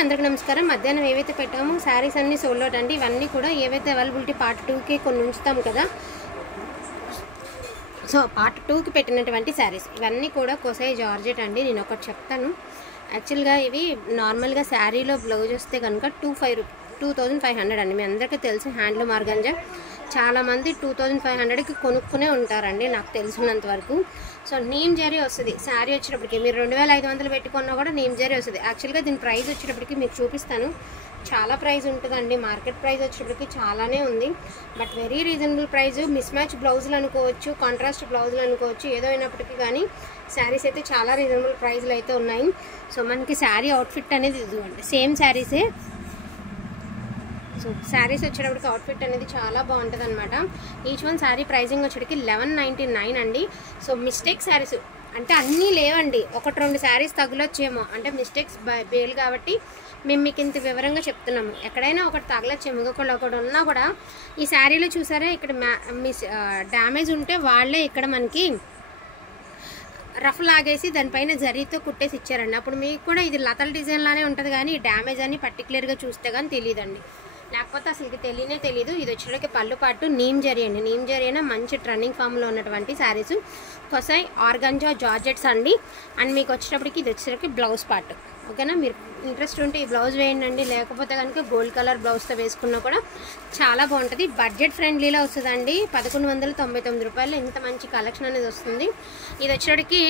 అందరికీ నమస్కారం. మధ్యాహ్నం ఏవైతే పెట్టామో శారీస్ అన్నీ సోల్డ్ అవుట్ అండి. ఇవన్నీ కూడా ఏవైతే అవైలబిలిటీ పార్ట్ 2కి కొన్ని ఉంచుతాం కదా, సో పార్ట్ 2కి పెట్టినటువంటి శారీస్ ఇవన్నీ కూడా కోసై జార్జెట్ అండి. నేను ఒకటి చెప్తాను. యాక్చువల్గా ఇవి నార్మల్గా శారీలో బ్లౌజ్ వస్తే కనుక 2500 అండి. మీ అందరికీ తెలిసి హ్యాండ్లూమ్ ఆర్గంజా చాలామంది 2500కి కొనుక్కునే ఉంటారండి నాకు తెలిసినంత వరకు. సో నీమ్ జరీ వస్తుంది శారీ వచ్చేటప్పటికి. మీరు 2500 పెట్టుకున్నా కూడా నీమ్ జరీ వస్తుంది. యాక్చువల్గా దీని ప్రైస్ వచ్చేటప్పటికి మీకు చూపిస్తాను. చాలా ప్రైస్ ఉంటుందండి. మార్కెట్ ప్రైస్ వచ్చేటప్పటికి చాలానే ఉంది, but very reasonable price. Miss match బ్లౌజులు అనుకోవచ్చు, కాంట్రాస్ట్ బ్లౌజులు అనుకోవచ్చు, ఏదో అయినప్పటికీ కానీ శారీస్ అయితే చాలా రీజనబుల్ ప్రైస్లు అయితే ఉన్నాయి. సో మనకి శారీ అవుట్ఫిట్ అనేది ఇదిగోండి, సేమ్ శారీసే. సో శారీస్ వచ్చేటప్పటికి అవుట్ఫిట్ అనేది చాలా బాగుంటుంది అనమాట. ఈచ్ వన్ శారీ ప్రైజింగ్ వచ్చేటికి 1199 అండి. సో మిస్టేక్ శారీస్ అంటే అన్నీ లేవండి, 1-2 శారీస్ తగులొచ్చేమో, అంటే మిస్టేక్స్ బేల్ కాబట్టి మేము మీకు ఇంత వివరంగా చెప్తున్నాము. ఎక్కడైనా ఒకటి తగలొచ్చేమో, ఒకటి ఉన్నా కూడా ఈ శారీలో చూసారా ఇక్కడ డ్యామేజ్ ఉంటే వాళ్ళే ఇక్కడ మనకి రఫ్ లాగేసి దానిపైన జరీతో కుట్టేసి ఇచ్చారండి. అప్పుడు మీకు కూడా ఇది లతల డిజైన్ లానే ఉంటుంది, కానీ ఈ డ్యామేజ్ అని పర్టికులర్గా చూస్తే కానీ తెలియదండి, లేకపోతే అసలుకి తెలియదు. ఇది వచ్చేటికి పళ్ళు పాటు నీమ్ జరీ అండి. నీమ్ జరీ అయినా మంచి ట్రెండింగ్ ఫామ్లో ఉన్నటువంటి శారీస్ కొసై ఆర్గంజా జార్జెట్స్ అండి. అండ్ మీకు వచ్చేటప్పటికి ఇది వచ్చేసరికి బ్లౌజ్ పార్ట్. ఓకేనా, మీరు ఇంట్రెస్ట్ ఉంటే ఈ బ్లౌజ్ వేయండి, లేకపోతే కనుక గోల్డ్ కలర్ బ్లౌజ్తో వేసుకున్నా కూడా చాలా బాగుంటుంది. బడ్జెట్ ఫ్రెండ్లీలో వస్తుందండి. 1199 రూపాయలు ఇంత మంచి కలెక్షన్ అనేది వస్తుంది. ఇది వచ్చేటికి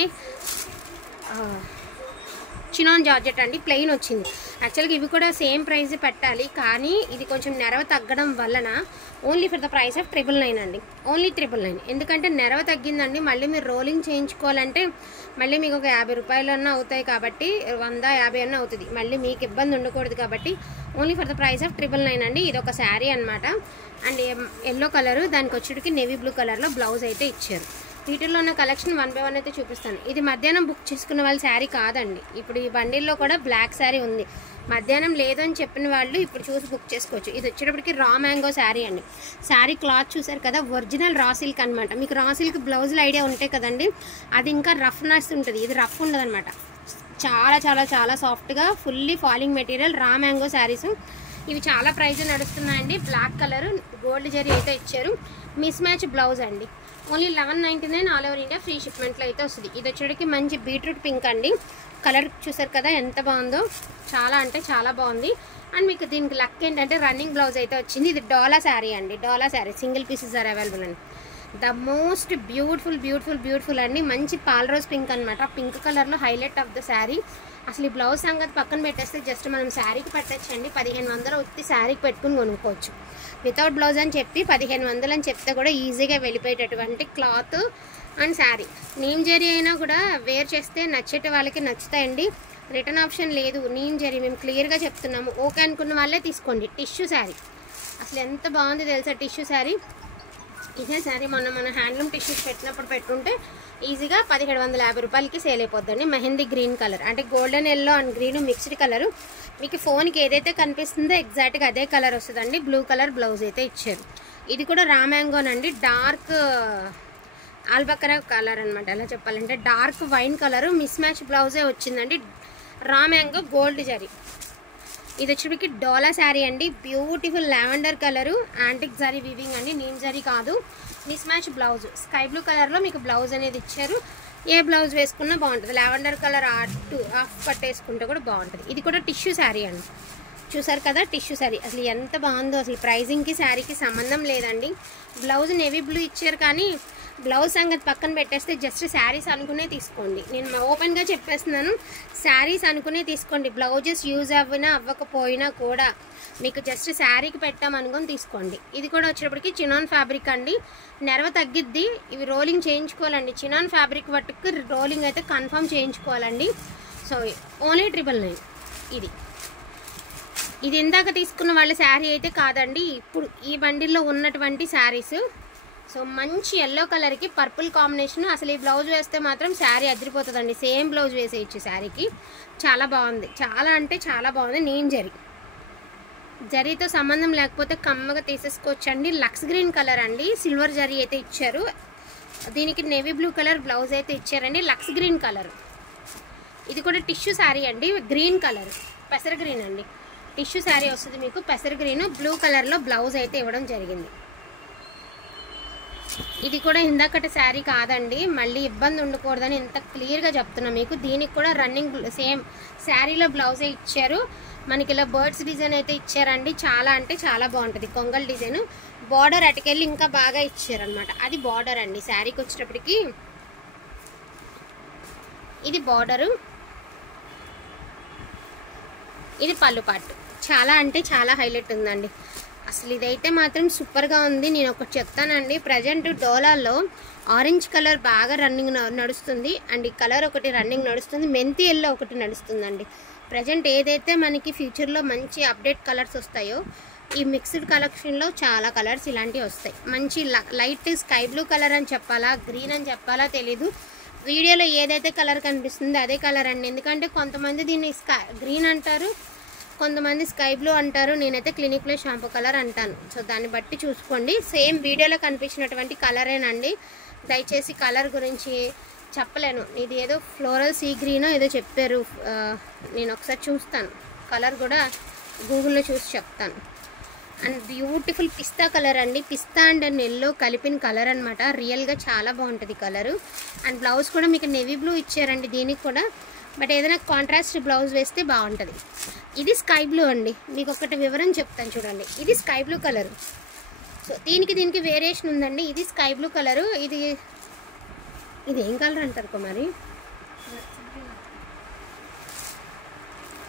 చినాన్ జార్జెట్ అండి, ప్లెయిన్ వచ్చింది. యాక్చువల్గా ఇవి కూడా సేమ్ ప్రైస్ పెట్టాలి, కానీ ఇది కొంచెం నెరవ తగ్గడం వలన only for the price of 999 అండి. ఓన్లీ 999. ఎందుకంటే నెరవ తగ్గిందండి, మళ్ళీ మీరు రోలింగ్ చేయించుకోవాలంటే మళ్ళీ మీకు ఒక 50 రూపాయలు అన్నా అవుతాయి, కాబట్టి 150 అన్నా అవుతుంది. మళ్ళీ మీకు ఇబ్బంది ఉండకూడదు కాబట్టి only for the price of 999 అండి. ఇది ఒక శారీ అనమాట. అండ్ ఎల్లో కలరు, దానికి వచ్చేటికి నేవీ బ్లూ కలర్లో బ్లౌజ్ అయితే ఇచ్చారు. వీటిల్లో ఉన్న కలెక్షన్ 1 by 1 అయితే చూపిస్తాను. ఇది మధ్యాహ్నం బుక్ చేసుకున్న వాళ్ళ శారీ కాదండి. ఇప్పుడు ఈ బండిల్లో కూడా బ్లాక్ శారీ ఉంది. మధ్యాహ్నం లేదని చెప్పిన వాళ్ళు ఇప్పుడు చూసి బుక్ చేసుకోవచ్చు. ఇది వచ్చేటప్పటికి రా మ్యాంగో శారీ అండి. శారీ క్లాత్ చూసారు కదా, ఒరిజినల్ రా సిల్క్ అనమాట. మీకు రా సిల్క్ బ్లౌజులు ఐడియా ఉంటాయి కదండి, అది ఇంకా రఫ్నెస్ ఉంటుంది, ఇది రఫ్ ఉండదు అనమాట. చాలా చాలా చాలా సాఫ్ట్గా fully falling material raw mango saris. ఇవి చాలా ప్రైజ్ నడుస్తున్నాయండి. బ్లాక్ కలర్ గోల్డ్ జరీ అయితే ఇచ్చారు. మిస్ మ్యాచ్ బ్లౌజ్ అండి. Only 1199 all over India free షిప్మెంట్లో అయితే వస్తుంది. ఇది వచ్చేటికి మంచి బీట్రూట్ పింక్ అండి. కలర్ చూసారు కదా ఎంత బాగుందో, చాలా అంటే చాలా బాగుంది. అండ్ మీకు దీనికి లక్ ఏంటంటే రన్నింగ్ బ్లౌజ్ అయితే వచ్చింది. ఇది డోలా శారీ అండి. Dola sari single pieces are available అండి. ద మోస్ట్ బ్యూటిఫుల్ అండి. మంచి పాల్ రోజ్ పింక్ అనమాట. పింక్ కలర్లో హైలైట్ ఆఫ్ ద శారీ. అసలు ఈ బ్లౌజ్ సంగతి పక్కన పెట్టేస్తే జస్ట్ మనం శారీకి పెట్టచ్చండి. 1500 వచ్చి శారీకి పెట్టుకుని కొనుక్కోవచ్చు. వితౌట్ బ్లౌజ్ అని చెప్పి 1500 అని చెప్తే కూడా ఈజీగా వెళ్ళిపోయేటటువంటి క్లాత్ అండ్ శారీ. నీమ్ జరీ అయినా కూడా వేర్ చేస్తే నచ్చేట వాళ్ళకి నచ్చుతాయండి. రిటర్న్ ఆప్షన్ లేదు. నీమ్ జరీ మేము క్లియర్గా చెప్తున్నాము. ఓకే అనుకున్న వాళ్ళే తీసుకోండి. టిష్యూ శారీ అసలు ఎంత బాగుంది తెలుసా టిష్యూ శారీ. ఇదే శారీ మన హ్యాండ్లూమ్ టిష్యూస్ పెట్టినప్పుడు పెట్టుంటే ఈజీగా 1750 రూపాయలకి సేల్ అయిపోద్దండి. మెహందీ గ్రీన్ కలర్ అంటే golden yellow and green mixed colour. మీకు ఫోన్కి ఏదైతే కనిపిస్తుందో ఎగ్జాక్ట్గా అదే కలర్ వస్తుందండి. బ్లూ కలర్ బ్లౌజ్ అయితే ఇచ్చారు. ఇది కూడా రా మ్యాంగోనండి. డార్క్ ఆల్బకరా కలర్ అనమాట. ఎలా చెప్పాలంటే dark wine colour mismatch బ్లౌజే వచ్చిందండి. Raw mango gold zari. ఇది వచ్చేటికి డోలా శారీ అండి. Beautiful lavender colour antique zari weaving అండి, నీమ్ జరీ కాదు. Miss match blouse sky blue కలర్లో మీకు బ్లౌజ్ అనేది ఇచ్చారు. ఏ బ్లౌజ్ వేసుకున్నా బాగుంటుంది. లావెండర్ కలర్ ఆఫ్ పట్టేసుకుంటే కూడా బాగుంటుంది. ఇది కూడా టిష్యూ శారీ అండి. చూసారు కదా టిష్యూ శారీ అసలు ఎంత బాగుందో. అసలు ప్రైజింగ్కి శారీకి సంబంధం లేదండి. బ్లౌజ్ నేవీ బ్లూ ఇచ్చారు, కానీ బ్లౌజ్ సంగతి పక్కన పెట్టేస్తే జస్ట్ శారీస్ అనుకునే తీసుకోండి. నేను ఓపెన్గా చెప్పేస్తున్నాను, శారీస్ అనుకునే తీసుకోండి. బ్లౌజెస్ యూజ్ అవ్వకపోయినా కూడా మీకు జస్ట్ శారీకి పెట్టామనుకొని తీసుకోండి. ఇది కూడా వచ్చేటప్పటికి చినాన్ ఫ్యాబ్రిక్ అండి. నెరవ తగ్గిద్ది. ఇవి రోలింగ్ చేయించుకోవాలండి. చినాన్ ఫ్యాబ్రిక్ వాటికి రోలింగ్ అయితే కన్ఫర్మ్ చేయించుకోవాలండి. So only 999. ఇది ఇందాక తీసుకున్న వాళ్ళ శారీ అయితే కాదండి, ఇప్పుడు ఈ బండిల్లో ఉన్నటువంటి శారీస్. సో మంచి ఎల్లో కలర్కి పర్పుల్ కాంబినేషన్. అసలు ఈ బ్లౌజ్ వేస్తే మాత్రం శారీ అదిరిపోతుందండి. సేమ్ బ్లౌజ్ వేసేయచ్చు శారీకి. చాలా బాగుంది, చాలా అంటే చాలా బాగుంది. నీమ్ జరీ జరీతో సంబంధం లేకపోతే కమ్మగా తీసేసుకోవచ్చండి. లక్స్ గ్రీన్ కలర్ అండి. సిల్వర్ జరీ అయితే ఇచ్చారు. దీనికి నేవీ బ్లూ కలర్ బ్లౌజ్ అయితే ఇచ్చారండి. Lux green colour. ఇది కూడా టిష్యూ శారీ అండి. గ్రీన్ కలర్ పెసర గ్రీన్ అండి, టిష్యూ శారీ వస్తుంది మీకు. పెసర గ్రీన్ బ్లూ కలర్లో బ్లౌజ్ అయితే ఇవ్వడం జరిగింది. ఇది కూడా ఇందాకటి శారీ కాదండి, మళ్ళీ ఇబ్బంది ఉండకూడదని ఇంత క్లియర్గా చెప్తున్నా మీకు. దీనికి కూడా రన్నింగ్ సేమ్ శారీలో బ్లౌజే ఇచ్చారు మనకి. ఇలా బర్డ్స్ డిజైన్ అయితే ఇచ్చారండి, చాలా అంటే చాలా బాగుంటుంది. కొంగల్ డిజైన్ బార్డర్ అటుకెళ్ళి ఇంకా బాగా ఇచ్చారనమాట. అది బార్డర్ అండి. శారీకి వచ్చేటప్పటికి ఇది బార్డరు, ఇది పళ్ళు పాటు. చాలా అంటే చాలా హైలైట్ ఉందండి. అసలు ఇదైతే మాత్రం సూపర్గా ఉంది. నేను ఒకటి చెప్తానండి, ప్రజెంట్ డోలాల్లో ఆరెంజ్ కలర్ బాగా రన్నింగ్ నడుస్తుంది అండ్ ఈ కలర్ ఒకటి రన్నింగ్ నడుస్తుంది, మెంతి ఎల్లో ఒకటి నడుస్తుందండి. ప్రజెంట్ ఏదైతే మనకి ఫ్యూచర్లో మంచి అప్డేట్ కలర్స్ వస్తాయో ఈ మిక్స్డ్ కలెక్షన్లో చాలా కలర్స్ ఇలాంటివి వస్తాయి. మంచి లైట్ స్కై బ్లూ కలర్ అని చెప్పాలా, గ్రీన్ అని చెప్పాలా తెలీదు. వీడియోలో ఏదైతే కలర్ కనిపిస్తుందో అదే కలర్ అండి. ఎందుకంటే కొంతమంది దీన్ని గ్రీన్ అంటారు, కొంతమంది స్కై బ్లూ అంటారు. నేనైతే క్లినిక్లో షాంపూ కలర్ అంటాను. సో దాన్ని బట్టి చూసుకోండి. సేమ్ వీడియోలో కనిపించినటువంటి కలరేనండి. దయచేసి కలర్ గురించి చెప్పలేను. ఇది ఏదో ఫ్లోరల్ సీ గ్రీనో ఏదో చెప్పారు, నేను ఒకసారి చూస్తాను. కలర్ కూడా గూగుల్లో చూసి చెప్తాను. అండ్ బ్యూటిఫుల్ పిస్తా కలర్ అండి. పిస్తా అండ్ ఎల్లో కలిపిన కలర్ అనమాట. రియల్గా చాలా బాగుంటుంది కలరు. అండ్ బ్లౌజ్ కూడా మీకు నేవీ బ్లూ ఇచ్చారండి దీనికి కూడా. బట్ ఏదైనా కాంట్రాస్ట్ బ్లౌజ్ వేస్తే బాగుంటుంది. ఇది స్కై బ్లూ అండి. మీకు ఒకటి వివరం చెప్తాను చూడండి. ఇది స్కై బ్లూ కలరు. సో దీనికి వేరియేషన్ ఉందండి. ఇది స్కై బ్లూ కలరు. ఇది ఏం కలర్ అంటారు కుమారి?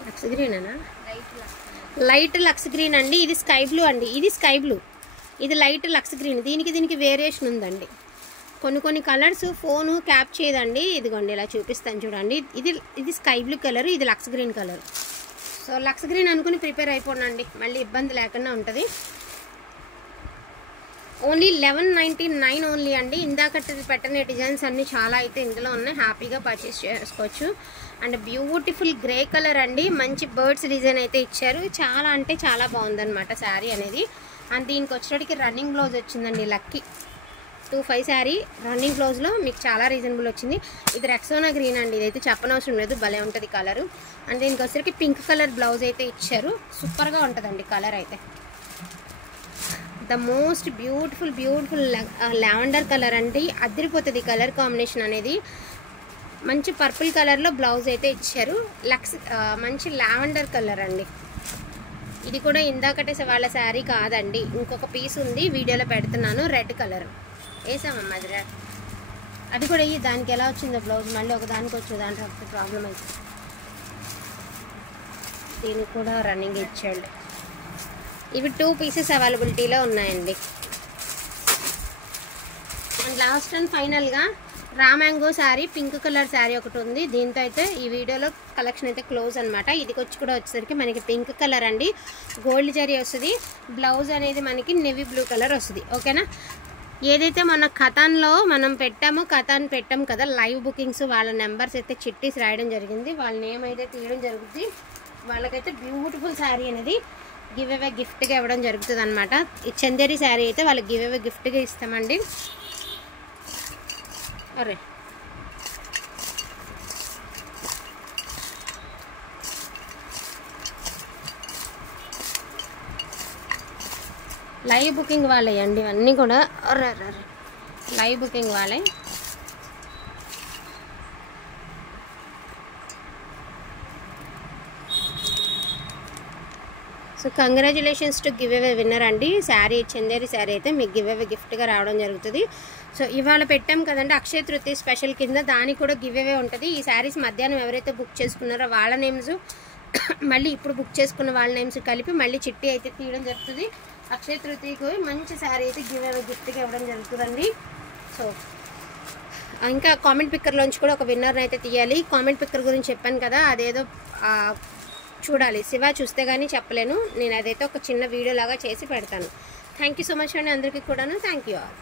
లక్స్ గ్రీనేనా? లైట్ లక్స్ గ్రీన్ అండి. ఇది స్కై బ్లూ అండి. ఇది స్కై బ్లూ, ఇది లైట్ లక్స్ గ్రీన్. దీనికి వేరియేషన్ ఉందండి. కొన్ని కలర్స్ ఫోను క్యాప్ చేయదండి. ఇదిగోండి ఇలా చూపిస్తాను చూడండి. ఇది స్కై బ్లూ కలర్, ఇది lux green colour. So lux green అనుకుని ప్రిపేర్ అయిపోండి, మళ్ళీ ఇబ్బంది లేకుండా ఉంటుంది. ఓన్లీ 1199 ఓన్లీ అండి. ఇందాకటి పెట్టిన డిజైన్స్ అన్నీ చాలా అయితే ఇందులో ఉన్నాయి. హ్యాపీగా పర్చేస్ చేసుకోవచ్చు. అండ్ బ్యూటిఫుల్ గ్రే కలర్ అండి. మంచి బర్డ్స్ డిజైన్ అయితే ఇచ్చారు. చాలా అంటే చాలా బాగుందన్నమాట శారీ అనేది. అండ్ దీనికి వచ్చేటికి రన్నింగ్ బ్లౌజ్ వచ్చిందండి. లక్కీ 25 శారీ రన్నింగ్ బ్లౌజ్లో మీకు చాలా రీజనబుల్ వచ్చింది. ఇది రెక్సోనా గ్రీన్ అండి. ఇదైతే చెప్పనవసరం లేదు, భలే ఉంటుంది కలరు. అండ్ దీనికి వచ్చేసరికి పింక్ కలర్ బ్లౌజ్ అయితే ఇచ్చారు. సూపర్గా ఉంటుందండి కలర్ అయితే. The most beautiful lavender colour అండి. అదిరిపోతుంది కలర్ కాంబినేషన్ అనేది. మంచి పర్పుల్ కలర్లో బ్లౌజ్ అయితే ఇచ్చారు. మంచి లావెండర్ కలర్ అండి. ఇది కూడా ఇందాకటే వాళ్ళ శారీ కాదండి, ఇంకొక పీస్ ఉంది వీడియోలో పెడుతున్నాను. రెడ్ కలర్ వేసామమ్మా, అది రెడ్. అది కూడా దానికి ఎలా వచ్చిందో బ్లౌజ్ మళ్ళీ ఒక దానికి వచ్చే దాంట్లో ప్రాబ్లం అయితే దీనికి కూడా రన్నింగ్ ఇచ్చాడు. ఇవి 2 పీసెస్ అవైలబిలిటీలో ఉన్నాయండి. అండ్ లాస్ట్ అండ్ ఫైనల్గా raw mango sari, pink colour sari ఒకటి ఉంది. దీంతో అయితే ఈ వీడియోలో కలెక్షన్ అయితే క్లోజ్ అనమాట. ఇది కూడా వచ్చేసరికి మనకి పింక్ కలర్ అండి. గోల్డ్ జరీ వస్తుంది. బ్లౌజ్ అనేది మనకి నేవీ బ్లూ కలర్ వస్తుంది. ఓకేనా? ఏదైతే మన కథాన్లో మనం పెట్టాం కదా లైవ్ బుకింగ్స్, వాళ్ళ నెంబర్స్ అయితే చిట్టీస్ రాయడం జరిగింది. వాళ్ళ నేమ్ అయితే తీయడం జరుగుతుంది. వాళ్ళకైతే బ్యూటిఫుల్ శారీ అనేది గివ్ అవే గిఫ్ట్గా ఇవ్వడం జరుగుతుంది అనమాట. ఈ చందేరి శారీ అయితే వాళ్ళకి గివ్ అవే గిఫ్ట్గా ఇస్తామండి. అరే లైవ్ బుకింగ్ వాళ్ళే అండి ఇవన్నీ కూడా. అరే లైవ్ బుకింగ్ వాళ్ళే. So congratulations to give away winner అండి. శారీ చందేరి శారీ అయితే మీకు గివ్ అవే గిఫ్ట్గా రావడం జరుగుతుంది. సో ఇవాళ పెట్టాం కదండి అక్షయ తృతీయ స్పెషల్ కింద, దానికి కూడా గివ్ అవే ఉంటుంది. ఈ శారీస్ మధ్యాహ్నం ఎవరైతే బుక్ చేసుకున్నారో వాళ్ళ నేమ్స్, మళ్ళీ ఇప్పుడు బుక్ చేసుకున్న వాళ్ళ నేమ్స్ కలిపి మళ్ళీ చిట్టి అయితే తీయడం జరుగుతుంది. అక్షయ తృతీయకు మంచి శారీ అయితే గివ్ అవే గిఫ్ట్గా ఇవ్వడం జరుగుతుందండి. సో ఇంకా కామెంట్ పిక్కర్లోంచి కూడా ఒక విన్నర్ని అయితే తీయాలి. కామెంట్ పిక్కర్ గురించి చెప్పాను కదా, అదేదో చూడాలి, శివ చూస్తే కానీ చెప్పలేను. నేను అదైతే ఒక చిన్న వీడియో లాగా చేసి పెడతాను. థ్యాంక్ యూ సో మచ్ అండి అందరికీ కూడాను. Thank you all.